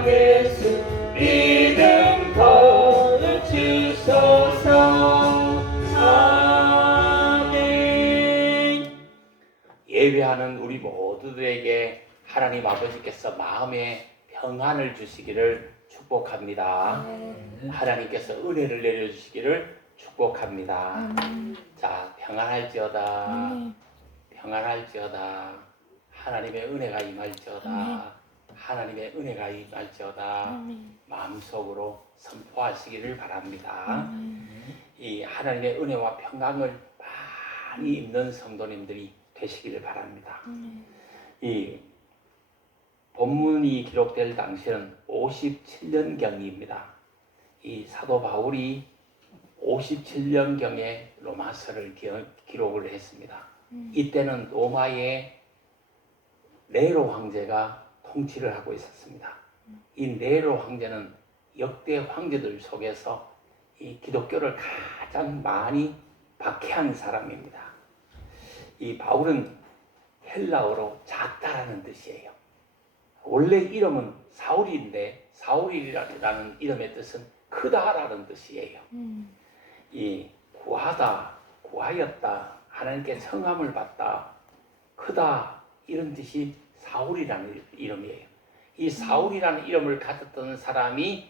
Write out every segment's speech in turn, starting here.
나 예수 믿음 더 주소서. 아멘. 예배하는 우리 모두들에게 하나님 아버지께서 마음에 평안을 주시기를 축복합니다. 하나님께서 은혜를 내려주시기를 축복합니다. 자, 평안할지어다. 평안할지어다. 하나님의 은혜가 임할지어다. 하나님의 은혜가 임할지어다. 마음속으로 선포하시기를 바랍니다. 이 하나님의 은혜와 평강을 많이 입는 성도님들이 되시기를 바랍니다. 이 본문이 기록될 당시는 57년경입니다. 이 사도 바울이 57년경에 로마서를 기록을 했습니다. 이때는 로마의 네로 황제가 통치를 하고 있었습니다. 이 네로 황제는 역대 황제들 속에서 이 기독교를 가장 많이 박해한 사람입니다. 이 바울은 헬라어로 작다라는 뜻이에요. 원래 이름은 사울인데 사울이라는 이름의 뜻은 크다라는 뜻이에요. 이 구하다, 구하였다, 하나님께 청함을 받다, 크다 이런 뜻이 사울이라는 이름이에요. 이 사울이라는 이름을 가졌던 사람이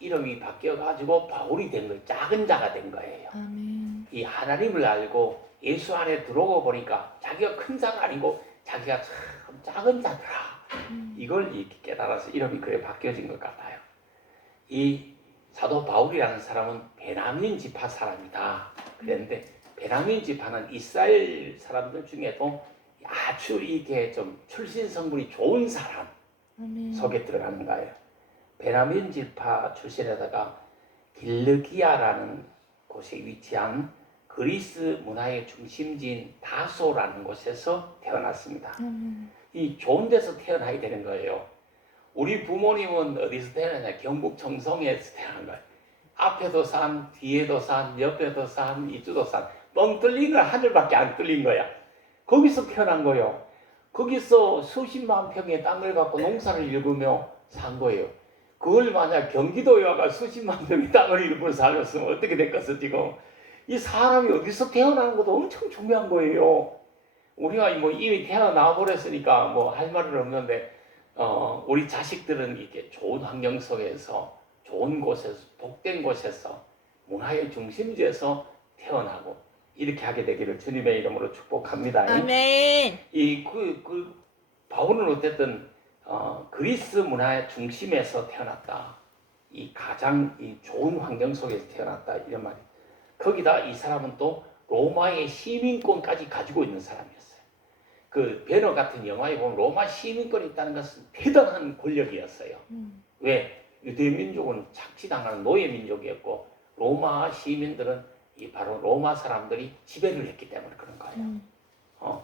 이름이 바뀌어가지고 바울이 된 거예요. 작은 자가 된 거예요. 이 하나님을 알고 예수 안에 들어오고 보니까 자기가 큰 자가 아니고 자기가 참 작은 자더라. 이걸 깨달아서 이름이 그래 바뀌어진 것 같아요. 이 사도 바울이라는 사람은 베냐민 지파 사람이다. 그랬는데 베냐민 지파는 이스라엘 사람들 중에도 아주 이게 좀 출신 성분이 좋은 사람 속에 들어가는 거예요. 베냐민 지파 출신에다가 길르기아라는 곳에 위치한 그리스 문화의 중심지인 다소라는 곳에서 태어났습니다. 이 좋은 데서 태어나야 되는 거예요. 우리 부모님은 어디서 태어나냐? 경북 청송에서 태어난 거예요. 앞에도 산, 뒤에도 산, 옆에도 산, 이쪽도 산. 뻥 뚫린 거 하늘밖에 안 뚫린 거야. 거기서 태어난 거예요. 거기서 수십만 평의 땅을 갖고 농사를 일구며 산 거예요. 그걸 만약 경기도에 와가 수십만 평의 땅을 일구며 살았으면 어떻게 됐겠어 지금. 이 사람이 어디서 태어나는 것도 엄청 중요한 거예요. 우리가 뭐 이미 태어나 버렸으니까 뭐 할 말은 없는데 우리 자식들은 이렇게 좋은 환경 속에서 좋은 곳에서 복된 곳에서 문화의 중심지에서 태어나고 이렇게 하게 되기를 주님의 이름으로 축복합니다. 아멘. 바울은 어쨌든 그리스 문화의 중심에서 태어났다. 이 가장 이 좋은 환경 속에서 태어났다 이런 말이. 거기다 이 사람은 또 로마의 시민권까지 가지고 있는 사람이었어요. 그 베너 같은 영화에 보면 로마 시민권이 있다는 것은 대단한 권력이었어요. 왜? 유대 민족은 착취당하는 노예 민족이었고 로마 시민들은 이 바로 로마 사람들이 지배를 했기 때문에 그런 거예요.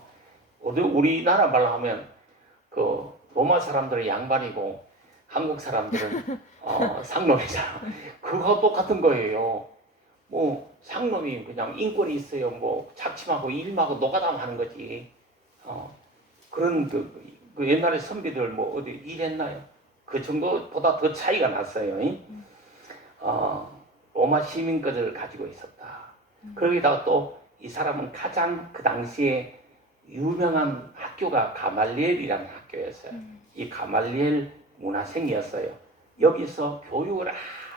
우리나라 말로 하면 그 로마 사람들은 양반이고 한국 사람들은 상놈이잖아. 그거 똑같은 거예요. 뭐 상놈이 그냥 인권이 있어요. 뭐 착취하고 일하고 노가다 하는 거지. 그런 그 옛날에 선비들 뭐 어디 일했나요? 그 정도보다 더 차이가 났어요. 로마 시민권을 가지고 있었다. 거기다가 또 이 사람은 가장 그 당시에 유명한 학교가 가말리엘이라는 학교였어요. 이 가말리엘 문화생이었어요. 여기서 교육을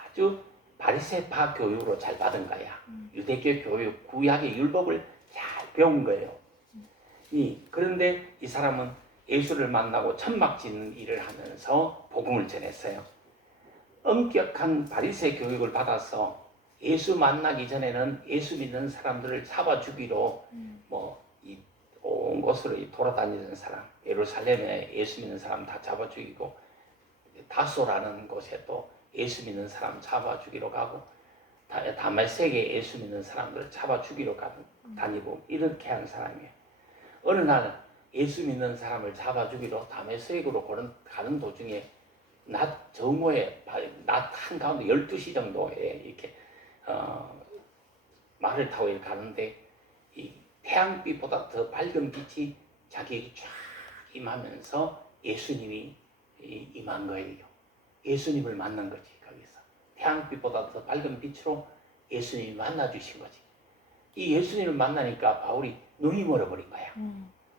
아주 바리새파 교육으로 잘 받은 거야. 유대교 교육, 구약의 율법을 잘 배운 거예요. 그런데 이 사람은 예수를 만나고 천막 짓는 일을 하면서 복음을 전했어요. 엄격한 바리새 교육을 받아서 예수 만나기 전에는 예수 믿는 사람들을 잡아 주기로 온 곳으로 돌아다니는 사람, 예루살렘에 예수 믿는 사람 다 잡아 죽이고 다소라는 곳에 또 예수 믿는 사람 잡아 주기로 가고 다메섹에 예수 믿는 사람들을 잡아 주기로 다니고 이렇게 한 사람이에요. 어느 날 예수 믿는 사람을 잡아 주기로 다메섹으로 가는 도중에 낮 정오에 낮 한가운데 12시 정도에 이렇게 말을 타고 가는데 이 태양빛보다 더 밝은 빛이 자기에게 쫙 임하면서 예수님이 임한 거예요. 예수님을 만난 거지. 거기서 태양빛보다 더 밝은 빛으로 예수님이 만나주신 거지. 이 예수님을 만나니까 바울이 눈이 멀어버린 거야.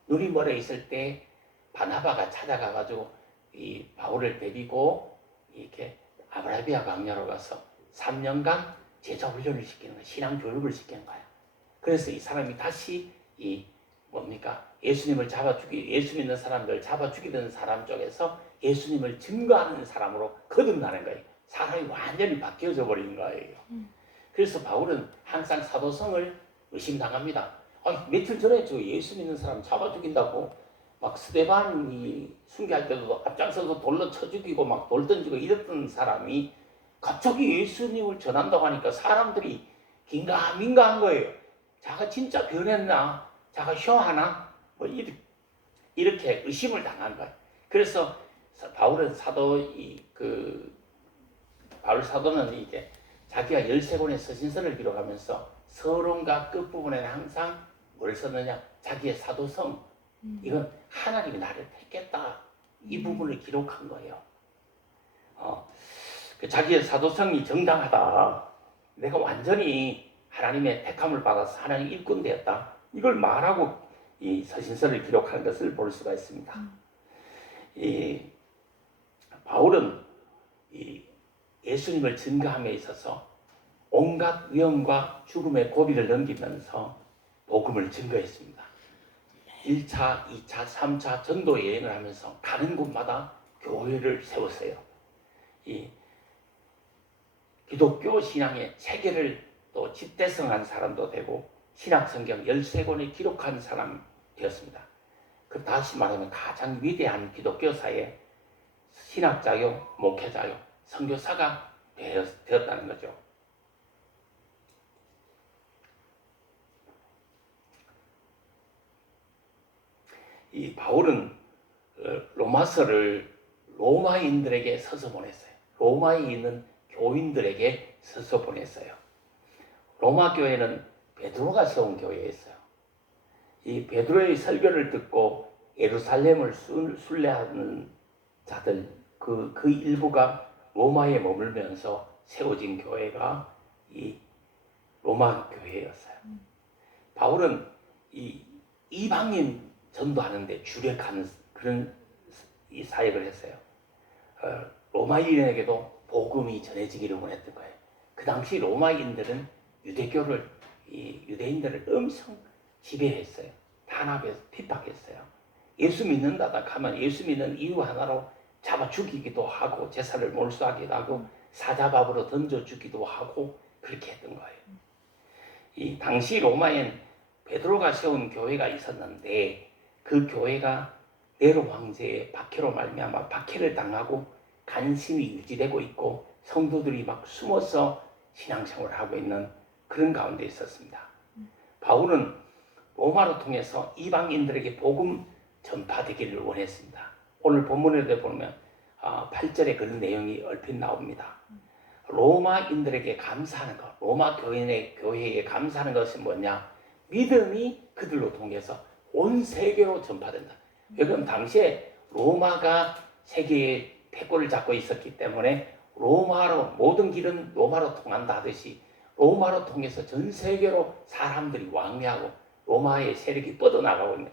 눈이 멀어 있을 때 바나바가 찾아가가지고 이 바울을 데리고 이렇게 아라비아 광야로 가서 3년간 제자 훈련을 시키는 거야. 신앙 교육을 시키는 거야. 그래서 이 사람이 다시 이 뭡니까? 예수님을 예수 믿는 사람들 잡아 죽이던 사람 쪽에서 예수님을 증거하는 사람으로 거듭나는 거예요. 사람이 완전히 바뀌어져 버리는 거예요. 그래서 바울은 항상 사도성을 의심당합니다. 며칠 전에 저 예수 믿는 사람 잡아 죽인다고 막 스데반이 순교할 때도 앞장서서 돌로 쳐 죽이고 막 돌 던지고 이랬던 사람이 갑자기 예수님을 전한다고 하니까 사람들이 긴가민가한 거예요. 자가 진짜 변했나? 자가 혀하나? 뭐 이렇게 의심을 당한 거예요. 그래서 바울 사도는 이제 자기가 13권의 서신서를 기록하면서 서론과 끝부분에는 항상 뭘 썼느냐? 자기의 사도성. 이건 하나님이 나를 택했다. 이 부분을 기록한 거예요. 자기의 사도성이 정당하다. 내가 완전히 하나님의 택함을 받아서 하나님 일꾼 되었다. 이걸 말하고 이 서신서를 기록한 것을 볼 수가 있습니다. 이 바울은 이 예수님을 증거함에 있어서 온갖 위험과 죽음의 고비를 넘기면서 복음을 증거했습니다. 1차, 2차, 3차 전도 여행을 하면서 가는 곳마다 교회를 세웠어요. 이 기독교 신앙의 체계를 또 집대성한 사람도 되고 신약성경 13권을 기록한 사람 되었습니다. 그 다시 말하면 가장 위대한 기독교사의 신학자요, 목회자요, 선교사가 되었다는 거죠. 이 바울은 로마서를 로마인들에게 서서 보냈어요. 로마에 있는 교인들에게 서서 보냈어요. 로마 교회는 베드로가 세운 교회였어요. 이 베드로의 설교를 듣고 예루살렘을 순례하는 자들 그 일부가 로마에 머물면서 세워진 교회가 이 로마 교회였어요. 바울은 이 이방인 전도하는데 주력하는 그런 이 사역을 했어요. 로마인에게도 복음이 전해지기를 원했던 거예요. 그 당시 로마인들은 유대인들을 엄청 지배했어요. 탄압해서 핍박했어요. 예수 믿는다다 하면 예수 믿는 이유 하나로 잡아 죽이기도 하고 제사를 몰수하기도 하고 사자밥으로 던져 주기도 하고 그렇게 했던 거예요. 이 당시 로마엔 베드로가 세운 교회가 있었는데 그 교회가 네로 황제의 박해로 말미암아 박해를 당하고 간신히 유지되고 있고 성도들이 막 숨어서 신앙생활을 하고 있는 그런 가운데 있었습니다. 바울은 로마로 통해서 이방인들에게 복음 전파되기를 원했습니다. 오늘 본문에도 보면 8절에 그런 내용이 얼핏 나옵니다. 로마인들에게 감사하는 것, 로마 교회에 감사하는 것이 뭐냐? 믿음이 그들로 통해서 온 세계로 전파된다. 왜냐하면 당시에 로마가 세계의 패권을 잡고 있었기 때문에 로마로 모든 길은 로마로 통한다 하듯이 로마로 통해서 전 세계로 사람들이 왕래하고 로마의 세력이 뻗어나가고 있는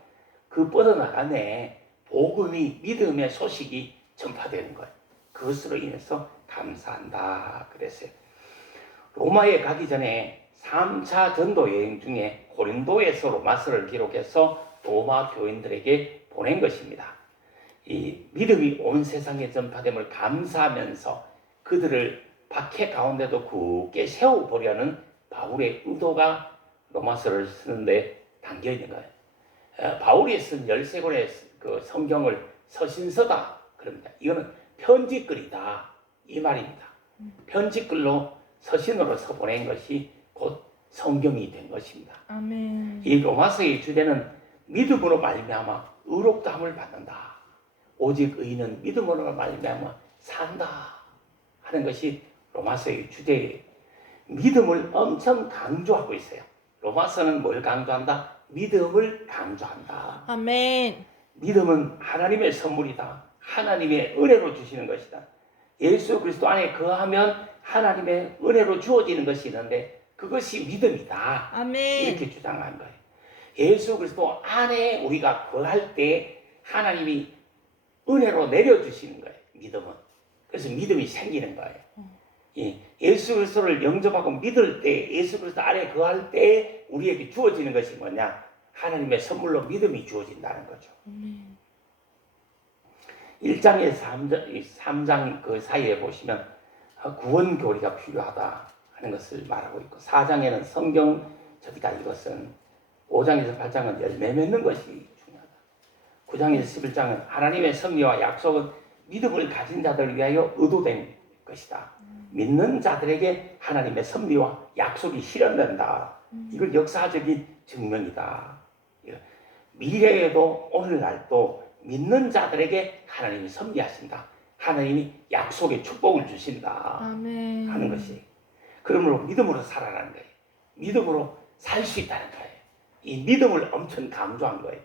그 뻗어나가네 복음이 믿음의 소식이 전파되는 거예요. 그것으로 인해서 감사한다 그랬어요. 로마에 가기 전에 3차 전도 여행 중에 고린도에서 로마서를 기록해서 로마 교인들에게 보낸 것입니다. 이 믿음이 온 세상에 전파됨을 감사하면서 그들을 박해 가운데도 굳게 세워보려는 바울의 의도가 로마서를 쓰는데 담겨 있는 거예요. 바울이 쓴 13권의 그 성경을 서신서다 그럽니다. 이거는 편지글이다 이 말입니다. 편지글로 서신으로서 보낸 것이 곧 성경이 된 것입니다. 아멘. 이 로마서의 주제는 믿음으로 말미암아 의롭다함을 받는다. 오직 의인은 믿음으로 말미암아 산다 하는 것이 로마서의 주제예요. 믿음을 엄청 강조하고 있어요. 로마서는 뭘 강조한다? 믿음을 강조한다. 아멘. 믿음은 하나님의 선물이다. 하나님의 은혜로 주시는 것이다. 예수 그리스도 안에 거하면 하나님의 은혜로 주어지는 것이 있는데 그것이 믿음이다. 아멘. 이렇게 주장한 거예요. 예수 그리스도 안에 우리가 거할 때 하나님이 은혜로 내려주시는 거예요. 믿음은. 그래서 믿음이 생기는 거예요. 예수 그리스도를 영접하고 믿을 때, 예수 그리스도 안에 거할 때 우리에게 주어지는 것이 뭐냐? 하나님의 선물로 믿음이 주어진다는 거죠. 1장에서 3장 그 사이에 보시면 구원 교리가 필요하다 하는 것을 말하고 있고, 4장에는 성경 저기다 이것은, 5장에서 8장은 열매 맺는 것이 중요하다. 9장에서 11장은 하나님의 섭리와 약속은 믿음을 가진 자들을 위하여 의도된 것이다. 믿는 자들에게 하나님의 섭리와 약속이 실현된다. 이건 역사적인 증명이다. 미래에도 오늘날도 믿는 자들에게 하나님이 섭리하신다. 하나님이 약속의 축복을 주신다. 아멘. 하는 것이. 그러므로 믿음으로 살아라는 거예요. 믿음으로 살 수 있다는 거예요. 이 믿음을 엄청 강조한 거예요.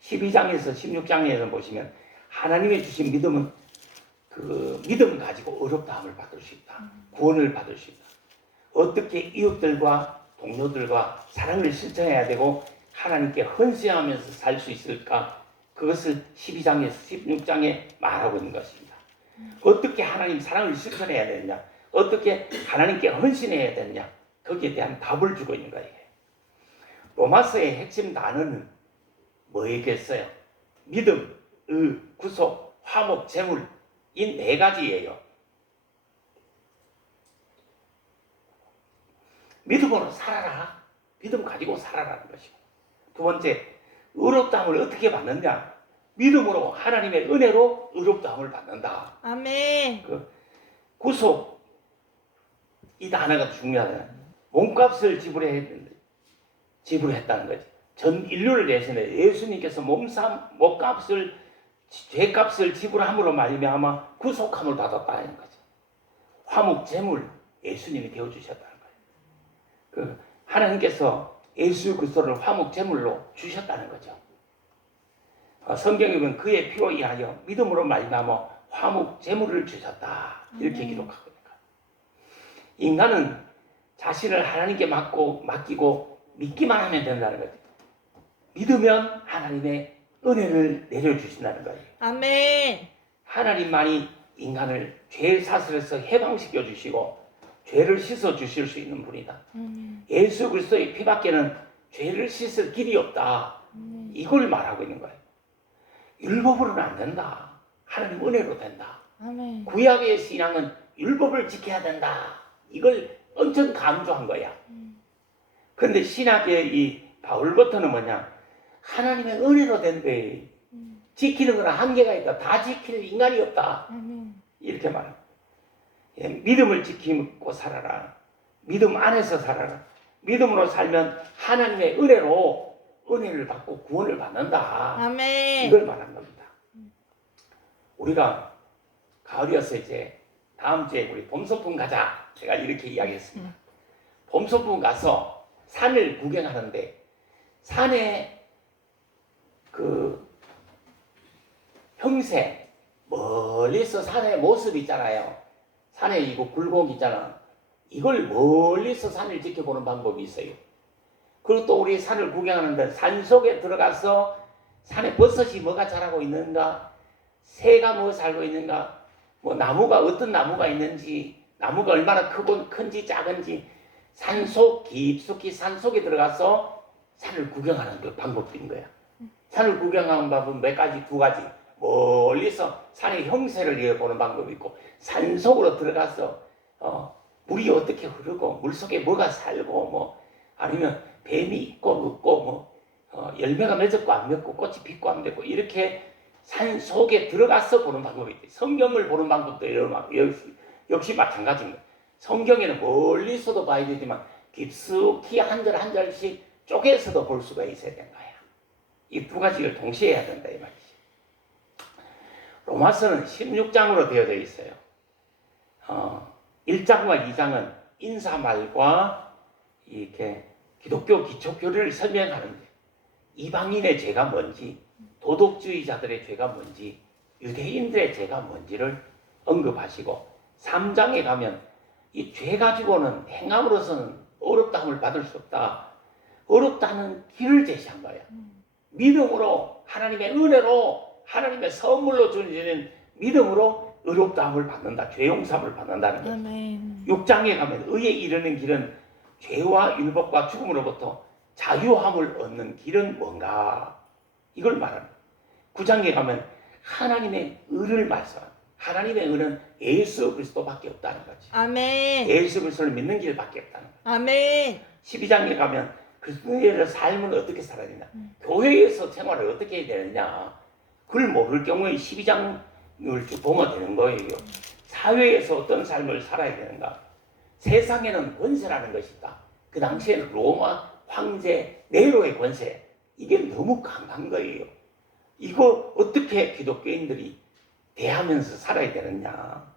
12장에서 16장에서 보시면 하나님이 주신 믿음은 그 믿음 가지고 어렵다함을 받을 수 있다. 구원을 받을 수 있다. 어떻게 이웃들과 동료들과 사랑을 실천해야 되고 하나님께 헌신하면서 살 수 있을까? 그것을 12장에서 16장에 말하고 있는 것입니다. 어떻게 하나님 사랑을 실천해야 되느냐? 어떻게 하나님께 헌신해야 되느냐? 거기에 대한 답을 주고 있는 거예요. 로마서의 핵심 단어는 뭐겠어요? 믿음, 의, 구속, 화목, 재물, 이 네 가지예요. 믿음으로 살아라. 믿음 가지고 살아라는 것이고. 두 번째, 의롭다함을 어떻게 받느냐? 믿음으로 하나님의 은혜로 의롭다함을 받는다. 아멘. 그 구속, 이 단어가 중요하다. 몸값을 지불했다는 거지. 전 인류를 대신해 예수님께서 몸값을, 죄값을 지불함으로 말미암아 구속함을 받았다는 거죠. 화목, 재물, 예수님이 되어주셨다는 거예요. 하나님께서 예수 그리스도를 화목, 재물로 주셨다는 거죠. 성경에 보면 그의 피로 인하여 믿음으로 말미암아 화목, 재물을 주셨다. 이렇게 기록하고 있는 거예요. 인간은 자신을 하나님께 맡기고 믿기만 하면 된다는 거죠. 믿으면 하나님의 은혜를 내려주신다는 거예요. 아멘. 하나님만이 인간을 죄 사슬에서 해방시켜 주시고 죄를 씻어 주실 수 있는 분이다. 예수 그리스도의 피밖에는 죄를 씻을 길이 없다. 이걸 말하고 있는 거예요. 율법으로는 안 된다. 하나님 은혜로 된다. 아멘. 구약의 신앙은 율법을 지켜야 된다. 이걸 엄청 강조한 거야. 그런데 신학의 이 바울부터는 뭐냐? 하나님의 은혜로 된대. 지키는 건 한계가 있다. 다 지킬 인간이 없다. 이렇게 말합니다. 믿음을 지키고 살아라. 믿음 안에서 살아라. 믿음으로 살면 하나님의 은혜로 은혜를 받고 구원을 받는다. 아멘. 이걸 말한 겁니다. 우리가 가을이어서 이제 다음 주에 우리 봄소풍 가자. 제가 이렇게 이야기했습니다. 봄소풍 가서 산을 구경하는데 산에 그 형새 멀리서 산의 모습 있잖아요. 산에 이거 굴곡 있잖아. 이걸 멀리서 산을 지켜보는 방법이 있어요. 그리고 또 우리 산을 구경하는데 산 속에 들어가서 산에 버섯이 뭐가 자라고 있는가, 새가 뭐 살고 있는가, 뭐 나무가 어떤 나무가 있는지, 나무가 얼마나 큰지 작은지 산속 깊숙이 산 속에 들어가서 산을 구경하는 그 방법인 거야. 산을 구경하는 방법은 몇 가지, 두 가지. 멀리서 산의 형세를 보는 방법이 있고 산 속으로 들어가서 물이 어떻게 흐르고 물 속에 뭐가 살고 뭐 아니면 뱀이 있고 없고 뭐 열매가 맺었고 안 맺고 꽃이 피고 안 맺고 이렇게 산 속에 들어가서 보는 방법이 있대. 성경을 보는 방법도 역시 마찬가지입니다. 성경에는 멀리서도 봐야 되지만 깊숙이 한 절 한 절씩 쪼개서도 볼 수가 있어야 되는 거야. 이 두 가지를 동시에 해야 된다 이 말이지. 로마서는 16장으로 되어져 있어요. 1장과 2장은 인사말과 이렇게 기독교 기초교리를 설명하는데 이방인의 죄가 뭔지, 도덕주의자들의 죄가 뭔지, 유대인들의 죄가 뭔지를 언급하시고 3장에 가면 이 죄 가지고는 행함으로서는 어렵다함을 받을 수 없다. 어렵다는 길을 제시한 거예요. 믿음으로 하나님의 은혜로 하나님의 선물로 주어지는 믿음으로 어렵다함을 받는다. 죄 용서함을 받는다는 거죠. 아멘. 6장에 가면 의에 이르는 길은 죄와 율법과 죽음으로부터 자유함을 얻는 길은 뭔가 이걸 말합니다. 9장에 가면 하나님의 의를 말씀합니다. 하나님의 의는 예수 그리스도밖에 없다는 거지. 아멘. 예수 그리스도를 믿는 길밖에 없다는 거지. 아멘. 12장에 가면 그리스도의 삶은 어떻게 살아야 되냐, 교회에서 생활을 어떻게 해야 되느냐, 그걸 모를 경우에 12장을 쭉 보면 되는 거예요. 사회에서 어떤 삶을 살아야 되는가. 세상에는 권세라는 것이 있다. 그 당시에는 로마 황제 네로의 권세, 이게 너무 강한 거예요. 이거 어떻게 기독교인들이 대하면서 살아야 되느냐,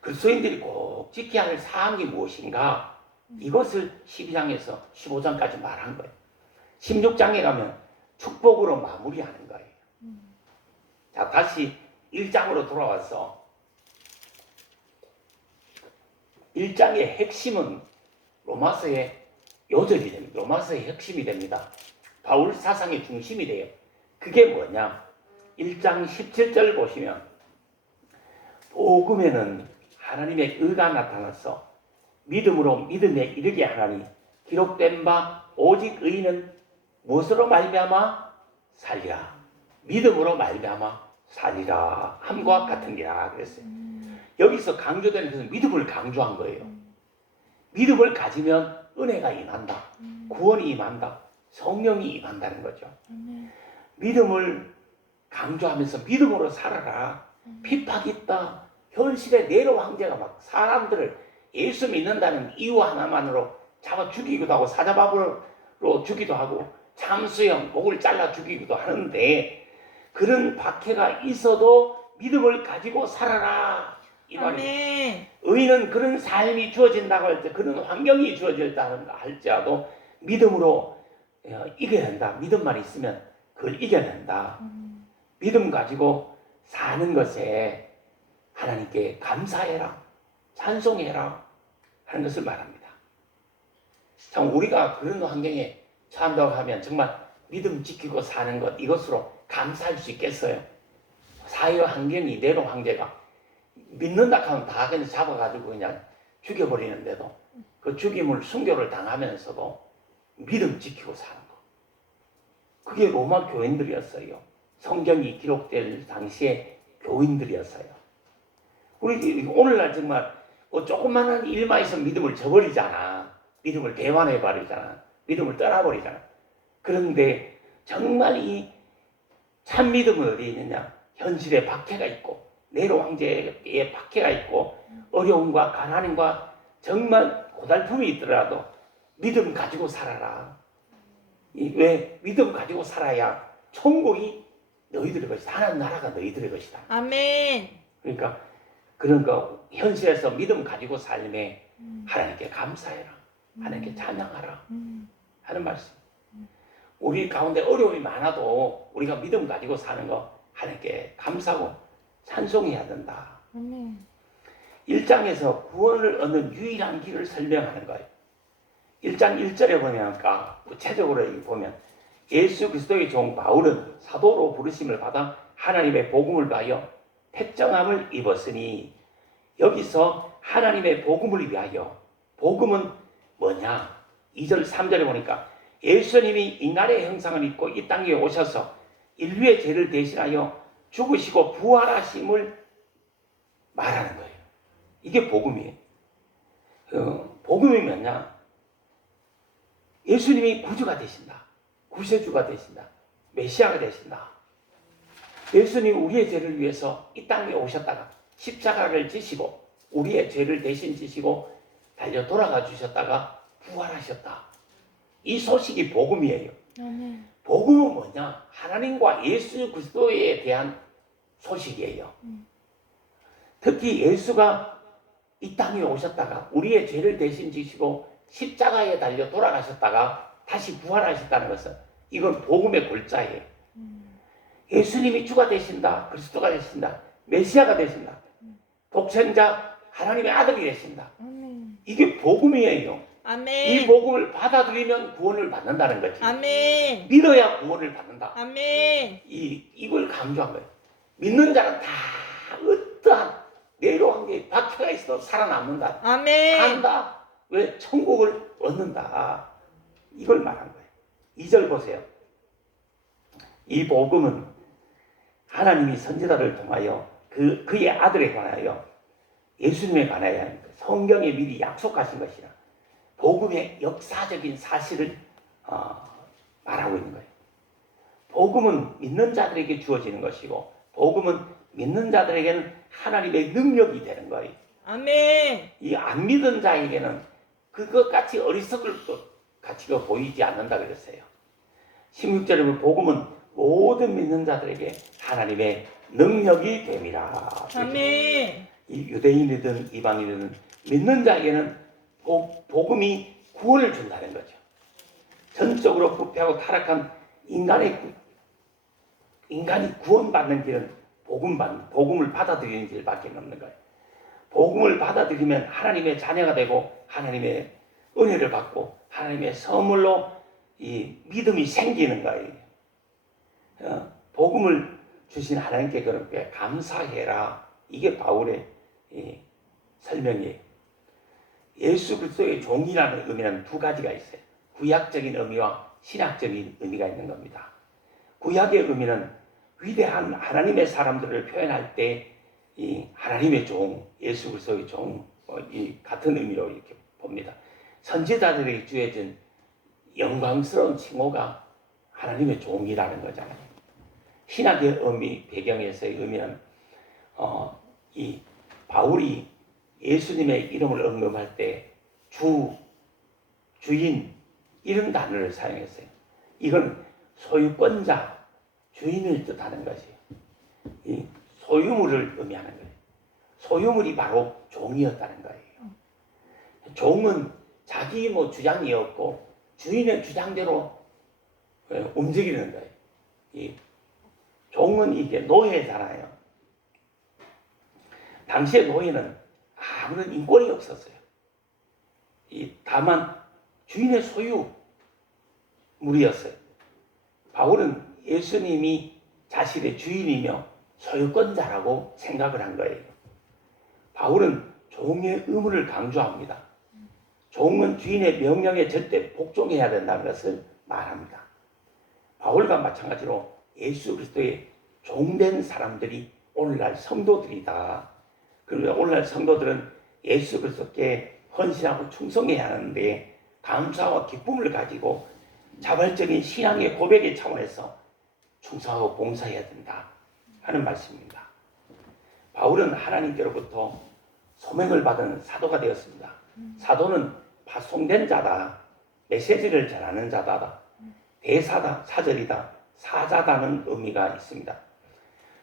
그리스도인들이 꼭 지켜야 할 사항이 무엇인가, 이것을 12장에서 15장까지 말한 거예요. 16장에 가면 축복으로 마무리하는 거예요. 자, 다시 1장으로 돌아와서 1장의 핵심은 로마서의 요절이 됩니다. 로마서의 핵심이 됩니다. 바울 사상의 중심이 돼요. 그게 뭐냐? 1장 17절 보시면 복음에는 하나님의 의가 나타나서 믿음으로 믿음에 이르게 하나니 기록된 바 오직 의인은 무엇으로 말미암아 살리라. 믿음으로 말미암아 살리라. 함과 같으니라 그랬어요. 여기서 강조되는 것은 믿음을 강조한 거예요. 믿음을 가지면 은혜가 임한다. 구원이 임한다. 성령이 임한다는 거죠. 믿음을 강조하면서 믿음으로 살아라. 핍박이 있다. 현실의 네로 황제가 막 사람들을 예수 믿는다는 이유 하나만으로 잡아 죽이기도 하고 사자밥으로 주기도 하고 참수형 목을 잘라 죽이기도 하는데, 그런 박해가 있어도 믿음을 가지고 살아라 이 말이에요. 의인은 그런 삶이 주어진다고 할 때, 그런 환경이 주어진다 할지라도 믿음으로 이겨낸다. 믿음만 있으면 그걸 이겨낸다. 믿음 가지고 사는 것에 하나님께 감사해라, 찬송해라 하는 것을 말합니다. 참 우리가 그런 환경에 처한다고 하면 정말 믿음 지키고 사는 것, 이것으로 감사할 수 있겠어요? 사회 환경이 네로 황제가 믿는다 하면 다 그냥 잡아가지고 그냥 죽여버리는데도 그 죽임을 순교를 당하면서도 믿음 지키고 사는 것, 그게 로마 교인들이었어요. 성경이 기록될 당시에 교인들이었어요. 우리 오늘날 정말 조그만한 일만 있으면 믿음을 저버리잖아. 믿음을 배반해버리잖아. 믿음을 떠나버리잖아. 그런데 정말 이 참 믿음은 어디 있느냐? 현실에 박해가 있고 네로 황제의 박해가 있고 어려움과 가난과 정말 고달픔이 있더라도 믿음 가지고 살아라. 왜? 믿음 가지고 살아야 천국이 너희들의 것이다. 하나님 나라가 너희들의 것이다. 아멘. 그러니까 그런 거 현실에서 믿음 가지고 삶에 하나님께 감사해라. 하나님께 찬양하라 하는 말씀. 우리 가운데 어려움이 많아도 우리가 믿음 가지고 사는 거 하나님께 감사하고 찬송해야 된다. 1장에서 구원을 얻는 유일한 길을 설명하는 거예요. 1장 1절에 보면 구체적으로 보면 예수 그리스도의 종 바울은 사도로 부르심을 받아 하나님의 복음을 위하여 택정함을 입었으니, 여기서 하나님의 복음을 위하여, 복음은 뭐냐? 2절 3절에 보니까 예수님이 인간의 형상을 입고 이 땅에 오셔서 인류의 죄를 대신하여 죽으시고 부활하심을 말하는 거예요. 이게 복음이에요. 복음이 뭐냐? 예수님이 구주가 되신다. 구세주가 되신다. 메시아가 되신다. 예수님이 우리의 죄를 위해서 이 땅에 오셨다가 십자가를 지시고 우리의 죄를 대신 지시고 달려 돌아가 주셨다가 부활하셨다. 이 소식이 복음이에요. 복음은 뭐냐? 하나님과 예수 그리스도에 대한 소식이에요. 특히 예수가 이 땅에 오셨다가 우리의 죄를 대신 지시고 십자가에 달려 돌아가셨다가 다시 부활하셨다는 것은 이건 복음의 골자예요. 예수님이 주가 되신다, 그리스도가 되신다, 메시아가 되신다. 독생자 하나님의 아들이 되신다. 아멘. 이게 복음이에요. 이 아멘. 복음을 받아들이면 구원을 받는다는 거지. 아멘. 믿어야 구원을 받는다. 아멘. 이걸 강조한 거예요. 믿는 자는 다 어떠한 내로한 게 박혀가 있어도 살아남는다. 아멘. 산다. 왜? 천국을 얻는다. 이걸 말한 거예요. 2절 보세요. 이 복음은 하나님이 선지자를 통하여 그의 아들에 관하여 예수님에 관하여 성경에 미리 약속하신 것이라 복음의 역사적인 사실을 말하고 있는 거예요. 복음은 믿는 자들에게 주어지는 것이고 복음은 믿는 자들에게는 하나님의 능력이 되는 거예요. 아멘. 이 안 믿은 자에게는 그것같이 어리석을 가치가 보이지 않는다 그랬어요. 16절에 보면 복음은 모든 믿는 자들에게 하나님의 능력이 됨이라. 아멘. 이 유대인이든 이방인이든 믿는 자에게는 복음이 구원을 준다는 거죠. 전적으로 부패하고 타락한 인간이 구원받는 길은 복음을 받아들이는 길밖에 없는 거예요. 복음을 받아들이면 하나님의 자녀가 되고 하나님의 은혜를 받고 하나님의 선물로 이 믿음이 생기는 거예요. 복음을 주신 하나님께 그렇게 감사해라. 이게 바울의 설명이에요. 예수 그리스도의 종이라는 의미는 두 가지가 있어요. 구약적인 의미와 신약적인 의미가 있는 겁니다. 구약의 의미는 위대한 하나님의 사람들을 표현할 때 이 하나님의 종, 예수 그리스도의 종, 이 같은 의미로 이렇게 봅니다. 선지자들에게 주어진 영광스러운 칭호가 하나님의 종이라는 거잖아요. 신학의 의미, 배경에서의 의미는 이 바울이 예수님의 이름을 언급할 때 주인 이런 단어를 사용했어요. 이건 소유권자, 주인을 뜻하는 것이에요. 이 소유물을 의미하는 거예요. 소유물이 바로 종이었다는 거예요. 종은 자기 주장이 없고 주인의 주장대로 움직이는 거예요. 이 종은 이게 노예잖아요. 당시의 노예는 아무런 인권이 없었어요. 다만 주인의 소유물이었어요. 바울은 예수님이 자신의 주인이며 소유권자라고 생각을 한 거예요. 바울은 종의 의무를 강조합니다. 종은 주인의 명령에 절대 복종해야 된다는 것을 말합니다. 바울과 마찬가지로 예수 그리스도의 종된 사람들이 오늘날 성도들이다. 그리고 오늘날 성도들은 예수 그리스도께 헌신하고 충성해야 하는데 감사와 기쁨을 가지고 자발적인 신앙의 고백의 차원에서 충성하고 봉사해야 된다 하는 말씀입니다. 바울은 하나님께로부터 소명을 받은 사도가 되었습니다. 사도는 파송된 자다, 메시지를 전하는 자다, 대사다, 사절이다, 사자다는 의미가 있습니다.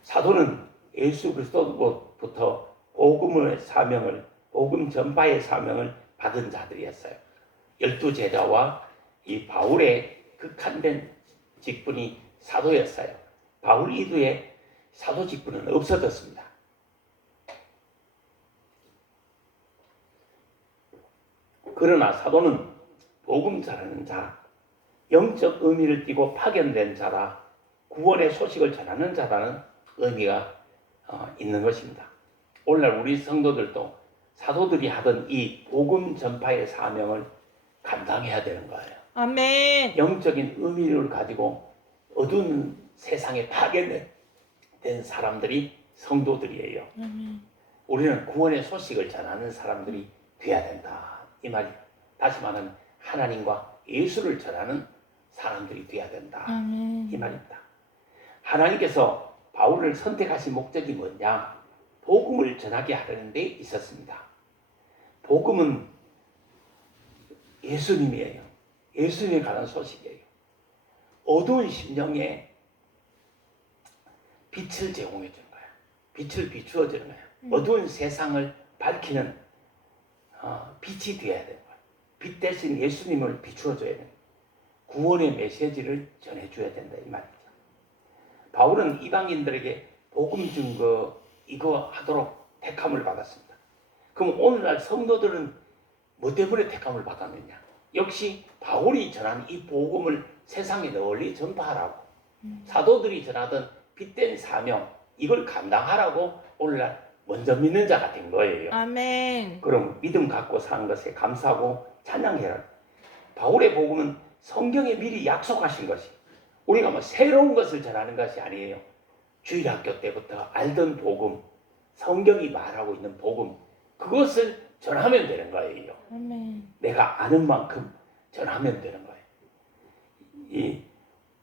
사도는 예수 그리스도로부터 복음의 사명을, 복음 전파의 사명을 받은 자들이었어요. 12제자와 이 바울의 극한된 직분이 사도였어요. 바울 이후에 사도 직분은 없어졌습니다. 그러나 사도는 복음 전하는 자, 영적 의미를 띠고 파견된 자라, 구원의 소식을 전하는 자라는 의미가 있는 것입니다. 오늘날 우리 성도들도 사도들이 하던 이 복음 전파의 사명을 감당해야 되는 거예요. 아멘. 영적인 의미를 가지고 어두운 세상에 파견된 사람들이 성도들이에요. 우리는 구원의 소식을 전하는 사람들이 돼야 된다. 이 말이 다시 말하면 하나님과 예수를 전하는 사람들이 돼야 된다. 이 말입니다. 하나님께서 바울을 선택하신 목적이 뭐냐? 복음을 전하게 하려는 데 있었습니다. 복음은 예수님이에요. 예수님에 관한 소식이에요. 어두운 심령에 빛을 제공해 주는 거야. 빛을 비추어 주는 거야. 어두운 세상을 밝히는 빛이 되어야 되는 거야. 빛 대신 예수님을 비추어 줘야 되는 거야. 구원의 메시지를 전해 줘야 된다 이 말이죠. 바울은 이방인들에게 복음 증거 이거 하도록 택함을 받았습니다. 그럼 오늘날 성도들은 뭐 때문에 택함을 받았느냐? 역시 바울이 전한 이 복음을 세상에 널리 전파하라고, 사도들이 전하던 빛된 사명, 이걸 감당하라고 오늘날 먼저 믿는 자가 된 거예요. 아멘. 그럼 믿음 갖고 사는 것에 감사하고 찬양해라. 바울의 복음은 성경에 미리 약속하신 것이, 우리가 뭐 새로운 것을 전하는 것이 아니에요. 주일학교 때부터 알던 복음, 성경이 말하고 있는 복음, 그것을 전하면 되는 거예요. 아멘. 내가 아는 만큼 전하면 되는 거예요.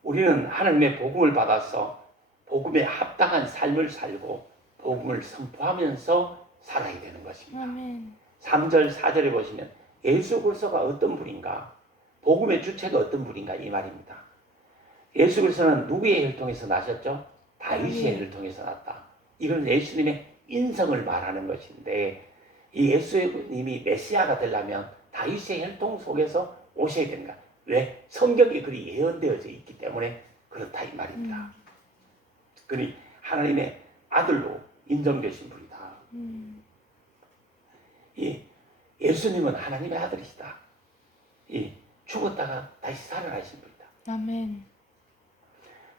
우리는 하나님의 복음을 받아서 복음에 합당한 삶을 살고 복음을 선포하면서 살아야 되는 것입니다. 아멘. 3절, 4절에 보시면 예수 그리스도가 어떤 분인가, 복음의 주체가 어떤 분인가 이 말입니다. 예수 그리스도는 누구의 혈통에서 나셨죠? 다윗의 혈통에서 났다. 이건 예수님의 인성을 말하는 것인데, 이 예수님이 메시아가 되려면 다윗의 혈통 속에서 오셔야 된다. 왜? 성경에 그리 예언되어져 있기 때문에 그렇다 이 말입니다. 그니 하나님의 아들로 인정되신 분이다. 이 예수님은 하나님의 아들이시다. 이 죽었다가 다시 살아나신 분이다. 아멘.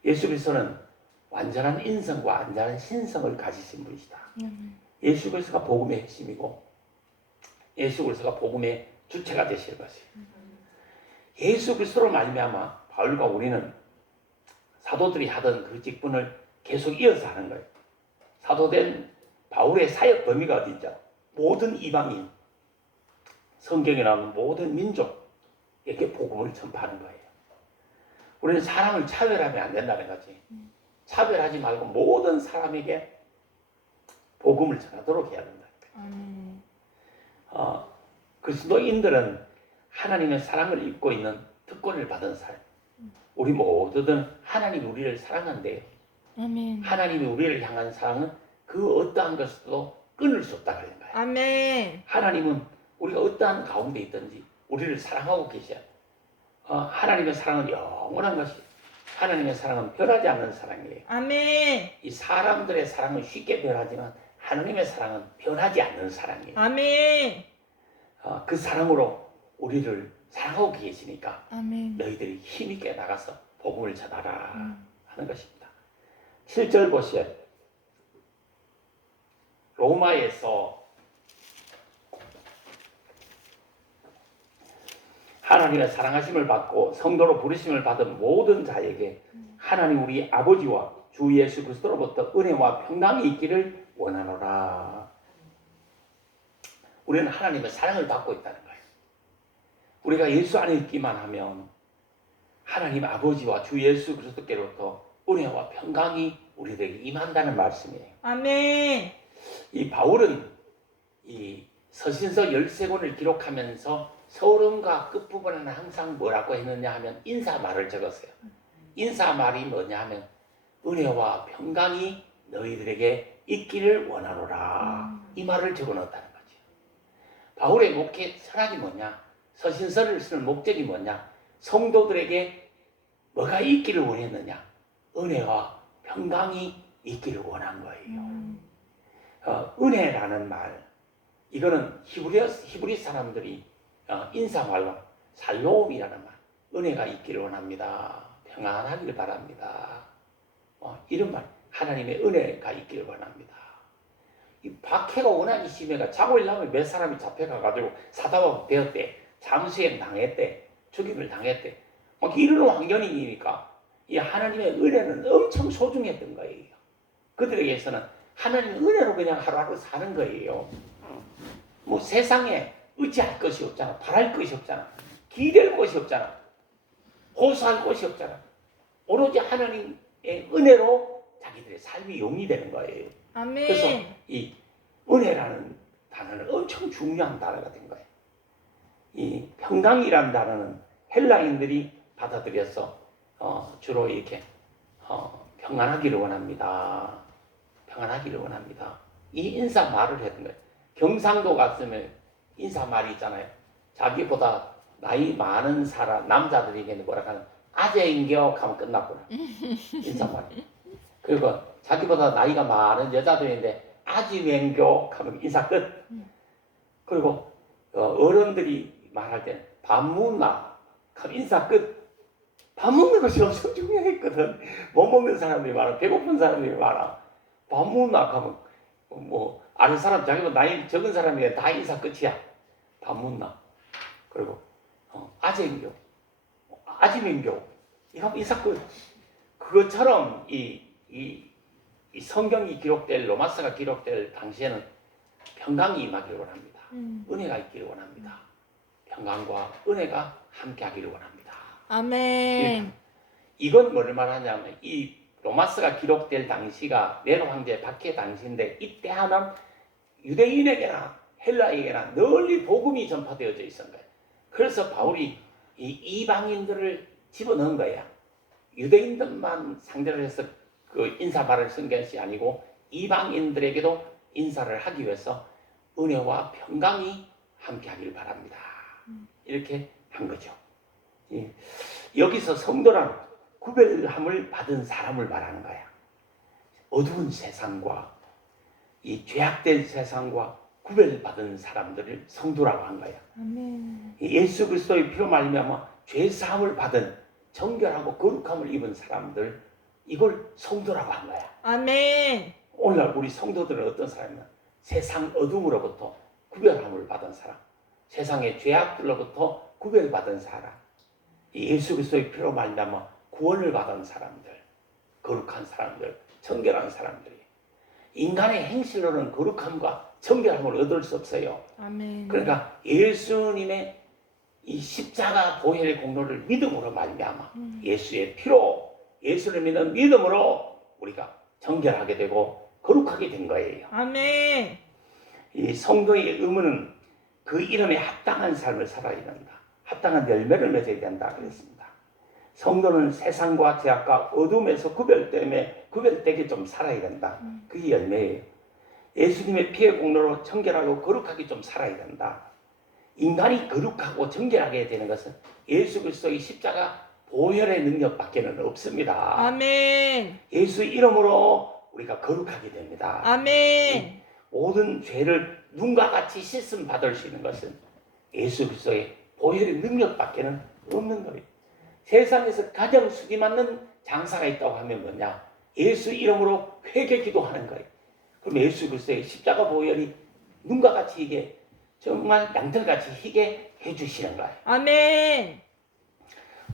예수 그리스도는 완전한 인성과 완전한 신성을 가지신 분이시다. 예수 그리스도가 복음의 핵심이고 예수 그리스도가 복음의 주체가 되실 것이에요. 예수 그리스도로 말미암아 바울과 우리는 사도들이 하던 그 직분을 계속 이어서 하는 거예요. 사도된 바울의 사역 범위가 어디 있죠? 모든 이방인, 성경에 나오는 모든 민족에게 복음을 전파하는 거예요. 우리는 사람을 차별하면 안 된다는 거지. 차별하지 말고 모든 사람에게 복음을 전하도록 해야 된다. 그리스도인들은 하나님의 사랑을 입고 있는 특권을 받은 사람. 우리 모두는 하나님이 우리를 사랑한대요. 아멘. 하나님이 우리를 향한 사랑은 그 어떠한 것도 끊을 수 없다 그런 거예요. 아멘. 하나님은 우리가 어떠한 가운데 있든지 우리를 사랑하고 계셔요. 하나님의 사랑은 영원한 것이, 하나님의 사랑은 변하지 않는 사랑이에요. 아멘. 이 사람들의 사랑은 쉽게 변하지만 하나님의 사랑은 변하지 않는 사랑이에요. 아멘. 그 사랑으로 우리를 사랑하고 계시니까 아멘. 너희들이 힘있게 나가서 복음을 전하라 하는 것입니다. 7절 보시오. 로마에서 하나님의 사랑하심을 받고 성도로 부르심을 받은 모든 자에게 하나님 우리 아버지와 주 예수 그리스도로부터 은혜와 평강이 있기를 원하노라. 우리는 하나님의 사랑을 받고 있다는 거예요. 우리가 예수 안에 있기만 하면 하나님 아버지와 주 예수 그리스도께로부터 은혜와 평강이 우리들에게 임한다는 말씀이에요. 아멘. 이 바울은 이 서신서 13권을 기록하면서 서론과 끝부분에는 항상 뭐라고 했느냐 하면 인사말을 적었어요. 인사말이 뭐냐 하면 은혜와 평강이 너희들에게 있기를 원하노라. 이 말을 적어놓았다는 거죠. 바울의 목회 철학이 뭐냐? 서신서를 쓰는 목적이 뭐냐? 성도들에게 뭐가 있기를 원했느냐? 은혜와 평강이 있기를 원한 거예요. 은혜라는 말, 이거는 히브리 사람들이 인사말로 살롬이라는 말, 은혜가 있기를 원합니다. 평안하기를 바랍니다. 이런 말, 하나님의 은혜가 있기를 원합니다. 이 박해가 워낙 심해가 자고 일어나면 몇 사람이 잡혀가가지고 사다가 되었대, 잠수행 당했대, 죽임을 당했대. 막 이런 환경이니까 이 하나님의 은혜는 엄청 소중했던 거예요. 그들에게서는 하나님의 은혜로 그냥 하루하루 사는 거예요. 뭐 세상에 의지할 것이 없잖아. 바랄 것이 없잖아. 기댈 것이 없잖아. 호소할 것이 없잖아. 오로지 하나님의 은혜로 자기들의 삶이 용이되는 거예요. 아멘. 그래서 이 은혜라는 단어는 엄청 중요한 단어가 된 거예요. 이 평강이라는 단어는 헬라인들이 받아들여서 주로 이렇게 평안하기를 원합니다. 평안하기를 원합니다. 이 인사말을 했던 거예요. 경상도 갔으면 인사말이 있잖아요. 자기보다 나이 많은 사람, 남자들에게는 뭐라 하는 아재인겨 하면 끝났구나. 인사말. 그리고 자기보다 나이가 많은 여자들인데 아지맹교 하면 인사 끝. 그리고 어른들이 말할 때 밥 묻나 하면 인사 끝. 밥 먹는 것이 엄청 중요했거든. 못 먹는 사람들이 많아. 배고픈 사람들이 많아. 밥 묻나 하면 뭐 아는 사람 자기보다 나이 적은 사람이 다 인사 끝이야. 밥 묻나. 그리고 아재인교, 아지맹교 이거 인사 끝. 그것처럼 이 성경이 기록될 로마서가 기록될 당시에는 평강이 임하기를 원합니다. 은혜가 있기를 원합니다. 평강과 은혜가 함께하기를 원합니다. 아멘. 이건 뭐를 말하냐면 이 로마서가 기록될 당시가 네로 황제의 박해 당시인데 이때 하면 유대인에게나 헬라에게나 널리 복음이 전파되어져 있었던 거예요. 그래서 바울이 이 이방인들을 집어넣은 거야. 유대인들만 상대로 해서 그 인사말을 쓴 것이 아니고 이방인들에게도 인사를 하기 위해서 은혜와 평강이 함께하길 바랍니다. 이렇게 한 거죠. 여기서 성도란 구별함을 받은 사람을 말하는 거야. 어두운 세상과 이 죄악된 세상과 구별받은 사람들을 성도라고 한 거야. 아멘. 예수 그리스도의 피로 말미암아 죄 사함을 받은 정결하고 거룩함을 입은 사람들, 이걸 성도라고 한 거야. 아멘. 오늘날 우리 성도들은 어떤 사람이냐? 세상 어둠으로부터 구별함을 받은 사람, 세상의 죄악들로부터 구별받은 사람, 예수 그리스도의 피로 말미암아 구원을 받은 사람들, 거룩한 사람들, 정결한 사람들이 인간의 행실로는 거룩함과 정결함을 얻을 수 없어요. 아멘. 그러니까 예수님의 이 십자가 보혈의 공로를 믿음으로 말미암아 예수의 피로, 예수를 믿는 믿음으로 우리가 정결하게 되고 거룩하게 된 거예요. 아멘. 이 성도의 의무는 그 이름에 합당한 삶을 살아야 된다. 합당한 열매를 맺어야 된다 그랬습니다. 성도는 세상과 죄악과 어둠에서 구별되게 좀 살아야 된다. 그게 열매예요. 예수님의 피의 공로로 정결하고 거룩하게 좀 살아야 된다. 인간이 거룩하고 정결하게 되는 것은 예수 그리스도의 십자가 보혈의 능력밖에는 없습니다. 아멘. 예수 이름으로 우리가 거룩하게 됩니다. 아멘. 모든 죄를 눈과 같이 씻음 받을 수 있는 것은 예수 그리스도의 보혈의 능력밖에는 없는 거예요. 세상에서 가장 수기 맞는 장사가 있다고 하면 뭐냐? 예수 이름으로 회개 기도하는 거예요. 그럼 예수 그리스도의 십자가 보혈이 눈과 같이 이게 정말 양털같이 희게 해주시는 거예요. 아멘.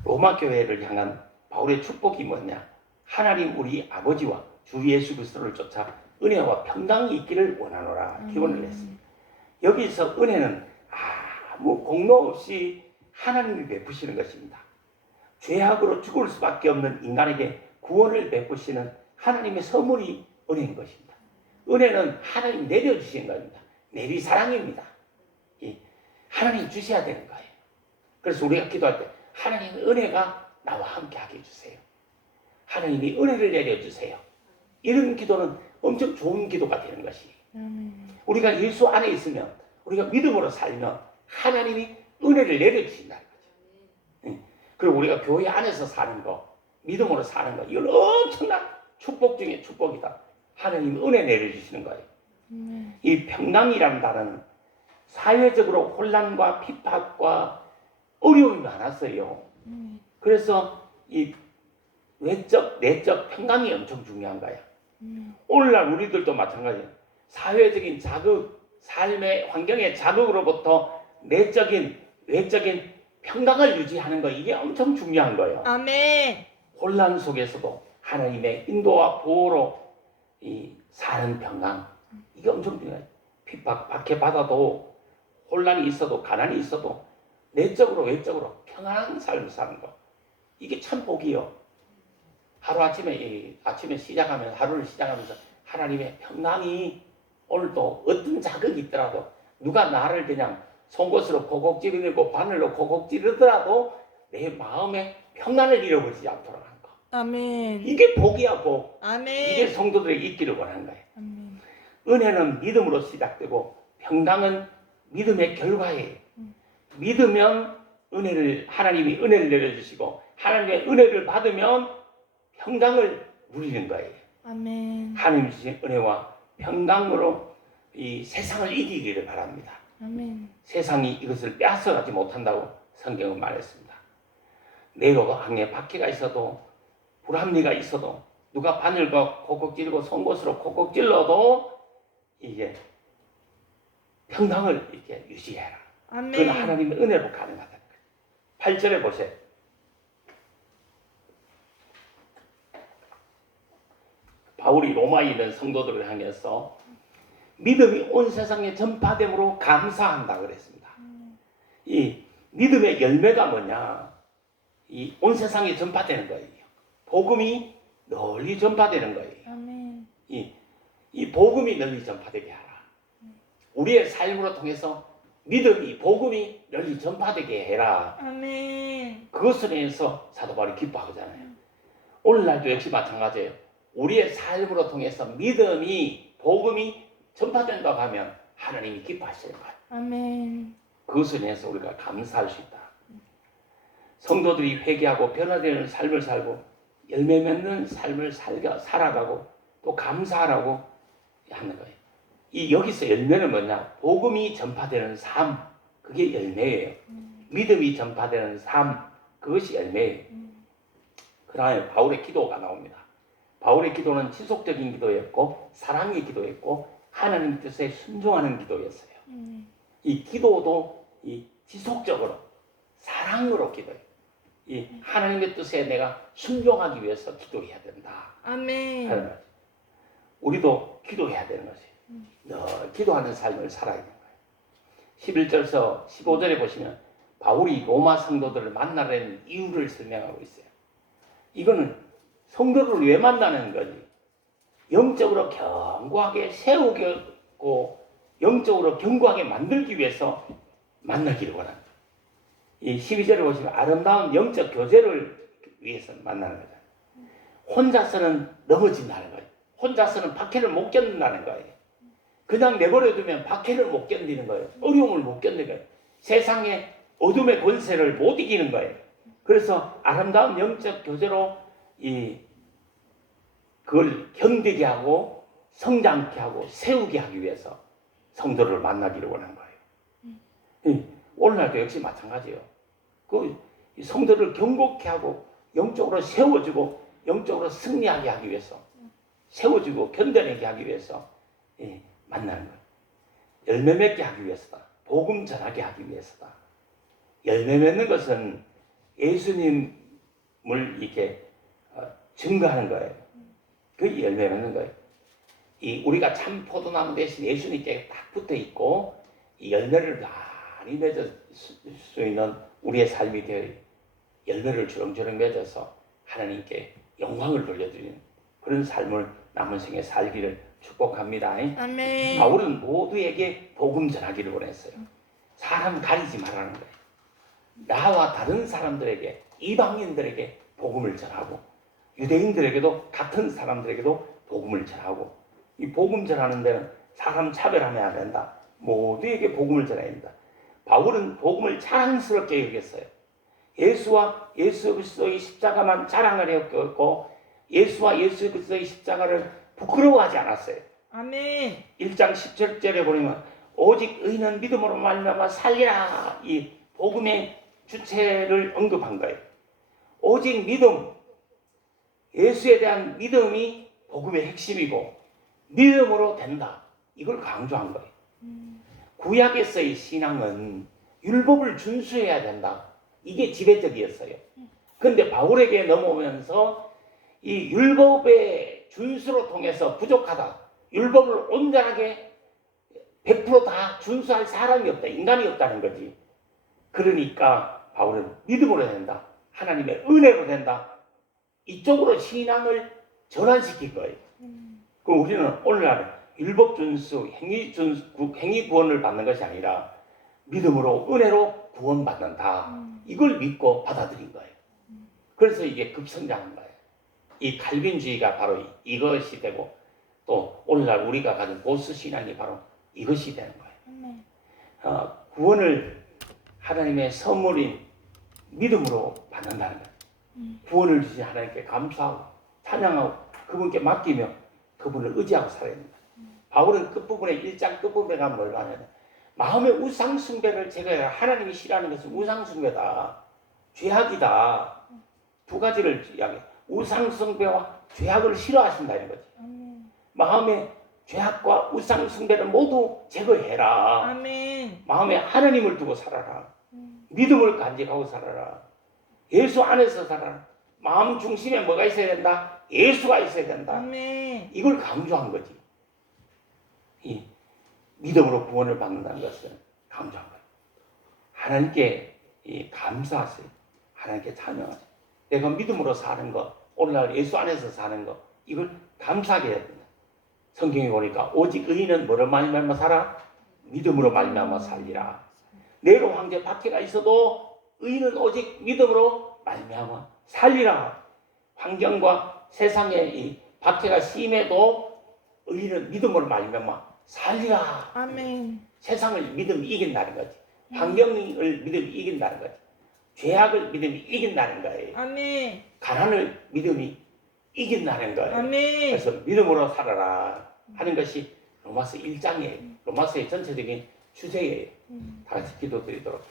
로마 교회를 향한 바울의 축복이 뭐냐? 하나님 우리 아버지와 주 예수 그리스도를 쫓아 은혜와 평강이 있기를 원하노라 기원을 했습니다. 여기서 은혜는 아무 공로 없이 하나님이 베푸시는 것입니다. 죄악으로 죽을 수밖에 없는 인간에게 구원을 베푸시는 하나님의 선물이 은혜인 것입니다. 은혜는 하나님 내려주시는 겁니다. 내리사랑입니다. 하나님 주셔야 되는 거예요. 그래서 우리가 기도할 때 하나님 은혜가 나와 함께 하게 해주세요. 하나님이 은혜를 내려주세요. 이런 기도는 엄청 좋은 기도가 되는 것이에요. 우리가 예수 안에 있으면, 우리가 믿음으로 살면 하나님이 은혜를 내려주신다는 거죠. 그리고 우리가 교회 안에서 사는 거, 믿음으로 사는 거, 이건 엄청난 축복 중에 축복이다. 하나님이 은혜 내려주시는 거예요. 이 평강이라는 단어는 사회적으로 혼란과 핍박과 어려움이 많았어요. 그래서 이 외적, 내적 평강이 엄청 중요한 거예요. 오늘날 우리들도 마찬가지예요. 사회적인 자극, 삶의 환경의 자극으로부터 내적인, 외적인 평강을 유지하는 거, 이게 엄청 중요한 거예요. 아멘. 혼란 속에서도 하나님의 인도와 보호로 사는 평강, 이게 엄청 중요해요. 핍박, 박해받아도 혼란이 있어도 가난이 있어도 내적으로 외적으로 평안한 삶을 사는 거, 이게 참 복이요. 아침에 시작하면서, 하루를 시작하면서 하나님의 평강이, 오늘도 어떤 자극이 있더라도 누가 나를 그냥 송곳으로 콕콕 찌르고 바늘로 콕콕 찌르더라도 내 마음에 평안을 잃어버리지 않도록 하는 거, 아멘. 이게 복이야, 복. 아멘. 이게 성도들에게 있기를 원하는 거예요. 아멘. 은혜는 믿음으로 시작되고 평강은 믿음의 결과예요. 믿으면 하나님이 은혜를 내려주시고, 하나님의 은혜를 받으면 평강을 누리는 거예요. 아멘. 하나님 주신 은혜와 평강으로 이 세상을 이기기를 바랍니다. 아멘. 세상이 이것을 빼앗아가지 못한다고 성경은 말했습니다. 네로 항해 박해가 있어도 불합리가 있어도 누가 바늘과 콕콕 찌르고 송곳으로 콕콕 찔러도 이게 평강을 이렇게 유지해라. 아멘. 그건 하나님의 은혜로 가능하다. 8절에 보세요. 바울이 로마에 있는 성도들을 향해서 믿음이 온 세상에 전파됨으로 감사한다 그랬습니다. 이 믿음의 열매가 뭐냐? 이 온 세상에 전파되는 거예요. 복음이 널리 전파되는 거예요. 아멘. 이 복음이 널리 전파되게 하라. 우리의 삶으로 통해서 믿음이 복음이 널리 전파되게 해라. 아멘. 그것을 위해서 사도 바울이 기뻐하잖아요. 오늘날도 역시 마찬가지예요. 우리의 삶으로 통해서 믿음이 복음이 전파된다고 하면 하나님이 기뻐하시는 거예요. 아멘. 그것을 위해서 우리가 감사할 수 있다. 성도들이 회개하고 변화되는 삶을 살고 열매 맺는 삶을 살아가고 또 감사하라고 하는 거예요. 이 여기서 열매는 뭐냐? 복음이 전파되는 삶, 그게 열매예요. 믿음이 전파되는 삶, 그것이 열매예요. 그 다음에 바울의 기도가 나옵니다. 바울의 기도는 지속적인 기도였고 사랑의 기도였고 하나님 뜻에 순종하는 기도였어요. 이 기도도 이 지속적으로 사랑으로 기도해요. 이 하나님의 뜻에 내가 순종하기 위해서 기도해야 된다. 아멘. 하는 거죠. 우리도 기도해야 되는 거지. 늘 기도하는 삶을 살아야 되는 거예요. 11절에서 15절에 보시면 바울이 로마 성도들을 만나려는 이유를 설명하고 있어요. 이거는 성도를 왜 만나는 거지? 영적으로 견고하게 세우고 영적으로 견고하게 만들기 위해서 만나기를 원합니다. 이 12절에 보시면 아름다운 영적 교제를 위해서 만나는 거죠. 혼자서는 넘어진다는 거예요. 혼자서는 박해를 못 견딘다는 거예요. 그냥 내버려두면 박해를 못 견디는 거예요. 어려움을 못 견디는 거예요. 세상의 어둠의 권세를 못 이기는 거예요. 그래서 아름다운 영적 교제로 그걸 견디게 하고 성장케 하고 세우게 하기 위해서 성도를 만나기를 원한 거예요. 오늘날도 역시 마찬가지예요. 그 성도를 경고케 하고 영적으로 세워주고 영적으로 승리하게 하기 위해서 세워주고 견뎌내게 하기 위해서 만나는 거예요. 열매 맺게 하기 위해서다. 복음 전하게 하기 위해서다. 열매 맺는 것은 예수님을 이렇게 증거하는 거예요. 그 열매 맺는 거예요. 우리가 참 포도나무 대신 예수님께 딱 붙어 있고 이 열매를 많이 맺을 수 있는 우리의 삶이 되어 열매를 주렁주렁 맺어서 하나님께 영광을 돌려드리는 그런 삶을 남은 생에 살기를 축복합니다. 아멘. 바울은 모두에게 복음 전하기를 원했어요. 사람 가리지 말라는 거예요. 나와 다른 사람들에게 이방인들에게 복음을 전하고 유대인들에게도 같은 사람들에게도 복음을 전하고 이 복음 전하는 데는 사람 차별하면 안 된다. 모두에게 복음을 전해야 된다. 바울은 복음을 자랑스럽게 여겼어요. 예수와 예수 그리스도의 십자가만 자랑을 여겼고 예수와 예수 그리스도의 십자가를 부끄러워하지 않았어요. 아멘. 1장 17절에 보면 오직 의인은 믿음으로 말미암아 살리라. 이 복음의 주체를 언급한 거예요. 오직 믿음, 예수에 대한 믿음이 복음의 핵심이고 믿음으로 된다. 이걸 강조한 거예요. 구약에서의 신앙은 율법을 준수해야 된다. 이게 지배적이었어요. 그런데 바울에게 넘어오면서 이 율법의 준수로 통해서 부족하다. 율법을 온전하게 100%다 준수할 사람이 없다. 인간이 없다는 거지. 그러니까 바울은 믿음으로 된다. 하나님의 은혜로 된다. 이쪽으로 신앙을 전환시킬 거예요. 그럼 우리는 오늘날 율법 준수, 행위 구원을 받는 것이 아니라 믿음으로 은혜로 구원받는다. 이걸 믿고 받아들인 거예요. 그래서 이게 급성장한 거예요. 이 칼빈주의가 바로 이것이 되고 또 오늘날 우리가 가진 보수 신앙이 바로 이것이 되는 거예요. 구원을 하나님의 선물인 믿음으로 받는다는 거예요. 구원을 주신 하나님께 감사하고 찬양하고 그분께 맡기며 그분을 의지하고 살아야 됩니다. 바울은 끝부분에 1장 끝부분에 가면 뭘 하냐면 마음의 우상 숭배를 제거해라. 하나님이 싫어하는 것은 우상 숭배다. 죄악이다. 두 가지를 이야기해. 우상 숭배와 죄악을 싫어하신다는 거지. 아멘. 마음의 죄악과 우상 숭배를 모두 제거해라. 아멘. 마음에 하나님을 두고 살아라. 믿음을 간직하고 살아라. 예수 안에서 살아라. 마음 중심에 뭐가 있어야 된다? 예수가 있어야 된다. 아멘. 이걸 강조한 거지. 이 믿음으로 구원을 받는다는 것을 강조한 거예요. 하나님께 감사하세요. 하나님께 찬양하세요. 내가 믿음으로 사는 것, 오늘날 예수 안에서 사는 것, 이걸 감사하게 해야 된다. 성경에 보니까 오직 의인은 뭐를 말미암아 살아? 믿음으로 말미암아 살리라. 네로 황제 박해가 있어도 의인은 오직 믿음으로 말미암아 살리라. 환경과 세상의 이 박해가 심해도 의인은 믿음으로 말미암아 살리라. 아멘. 세상을 믿음이 이긴다는 거지. 환경을 믿음이 이긴다는 거지. 죄악을 믿음이 이긴다는 거예요. 아멘. 가난을 믿음이 이긴다는 거예요. 아멘. 그래서 믿음으로 살아라 하는 것이 로마서 1장이에요. 로마서의 전체적인 주제예요. 다 같이 기도드리도록